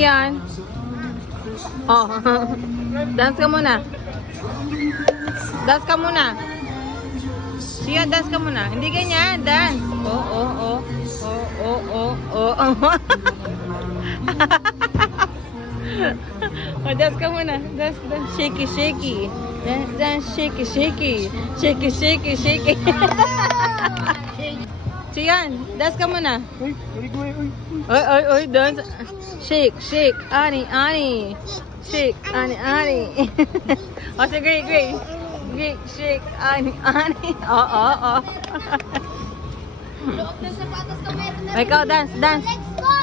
Sian. Oh. Dance ka muna. Dance ka muna. Sian, dance ka muna. Hindi ganyan. Dance. Oh, oh, oh. Oh, oh, oh, oh, oh. Oh, dance ka muna. Dance, dance. Shaky, shaky. Dance, dance. Shaky, shaky. Shaky, shaky, shaky. Sian, dance ka muna. Uy, Oy, oy, oy, dance. Shake, shake. Ani, ani. Shake, ani, ani. Oh, sige, great, great. Great, shake, ani, ani. Oh, oh, oh. Loob ng sapatos ko meron na. Ikaw, dance, dance. Let's go!